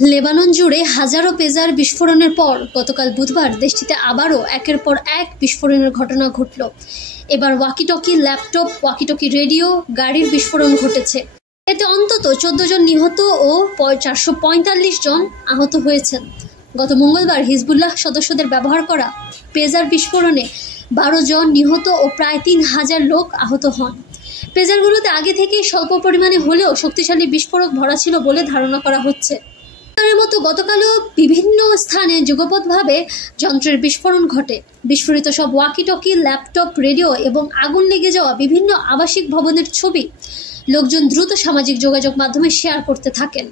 Lebanon জুড়ে হাজারো পেজার বিস্ফোরণের পর গতকাল বুধবার দেশটিতে আবারও একের পর এক বিস্ফোরণের ঘটনা ঘটল। এবার ওয়াকিটকি, ল্যাপটপ, ওয়াকিটকি রেডিও, গাড়ির বিস্ফোরণ ঘটেছে। এতে অন্তত 14 জন নিহত ও 445 জন আহত হয়েছেন। গত মঙ্গলবার হিজবুল্লাহ সদস্যদের ব্যবহার করা পেজার বিস্ফোরণে 12 জন নিহত ও প্রায় 3000 লোক আহত হন। পেজারগুলোতে আগে থেকেই স্বল্প পরিমাণে হলেও শক্তিশালী বিস্ফোরক ভরা ছিল বলে ধারণা করা হচ্ছে। মতো গতকালও বিভিন্ন স্থানে যুগপৎভাবে যন্ত্রের বিস্ফোরণ ঘটে। বিস্ফোরিত সব ওয়াকিটকি, ল্যাপটপ, রেডিও এবং আগুন লেগে যাওয়া বিভিন্ন আবাসিক ভবনের ছবি লোকজন দ্রুত সামাজিক যোগাযোগ মাধ্যমে শেয়ার করতে থাকেন।